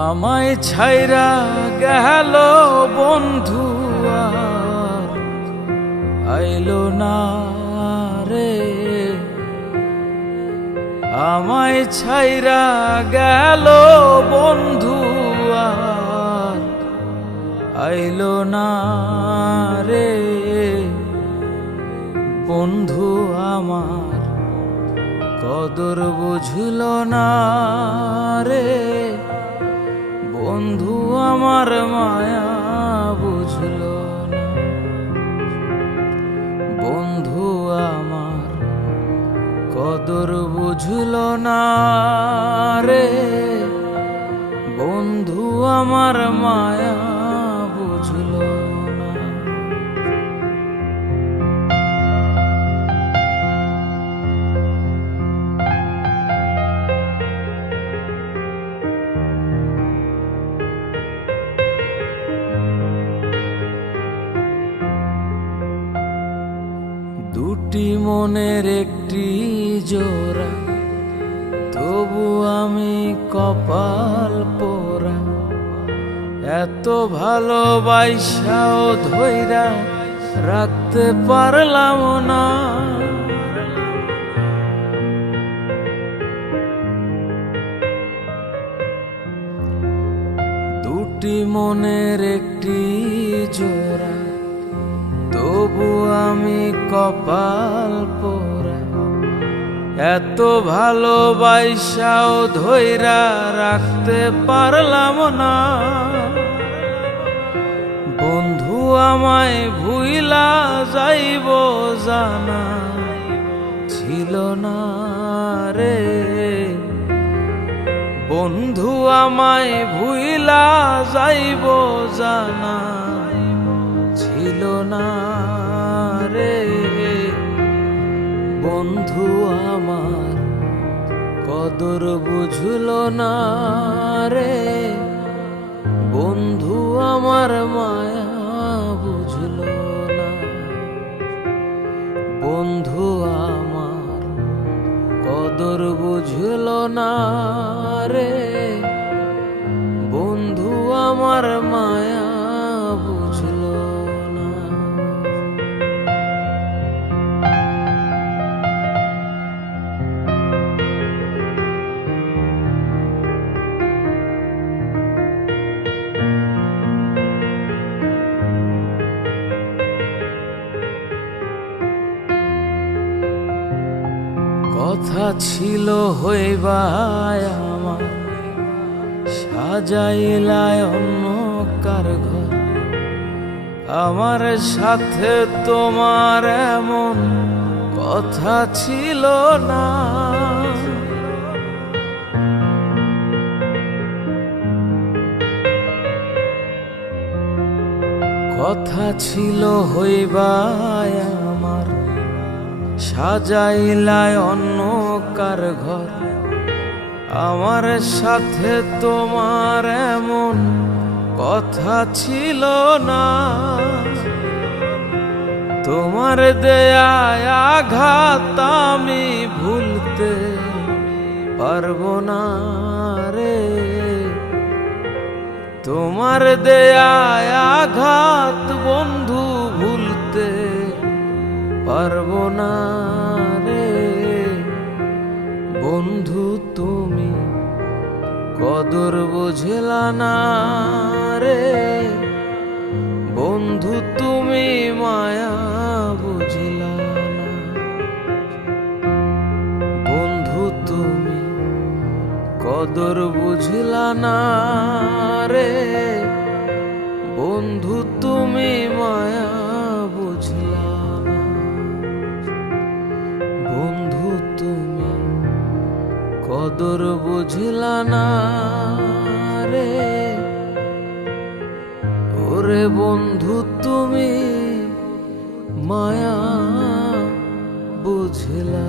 আমায় ছাইরা গেল বন্ধু আর আইলো না রে। আমায় ছাইরা গেল বন্ধু আর আইলো না রে। বন্ধু আমার কদর বুঝল না রে। বন্ধু আমার মায়া বুঝল না। বন্ধু আমার কদর বুঝল না রে। বন্ধু আমার মায়া বুঝল না। দুটি মনের একটি জোড়া, তবু আমি কপাল পোড়া। এত ভালোবাসাও ধইরা রাখতে পারলাম না। দুটি মনের একটি জোড়া, তবু আমি কপাল পোড়া। এত ভালোবাসাও ধইরা রাখতে পারলাম না। বন্ধু আমায় ভুইলা যাইব জানা ছিল না রে। বন্ধু আমায় ভুইলা যাইব জানা ছিল না রে। বন্ধু আমার কদর বুঝল না রে। বন্ধু আমার মায়া বুঝল না। বন্ধু আমার কদর বুঝল না রে। বন্ধু আমার মায়া বুঝল না। কথা ছিল হইবায় আমার, সাজাইলায় অন্য কার ঘর। আমার সাথে তোমার এমন কথা ছিল না। কথা ছিল হইবায় আমার, সাজাইলায় অন্য কার ঘর। আমার সাথে তোমার এমন কথা ছিল না। তোমার দেয়া আঘাত আমি ভুলতে পারবো না রে। তোমার দেয়া আঘাত বন্ধু ভুলতে পারবো না রে। বন্ধু তুমি কদর বুঝলা না রে। বন্ধু তুমি মায়া বুঝলা না। বন্ধু তুমি কদর বুঝলা না রে। বন্ধু তুমি মায়া বুঝলা না। বন্ধু তুমি কদর বুঝলা না রে। ওরে বন্ধু তুমি মায়া বুঝলা।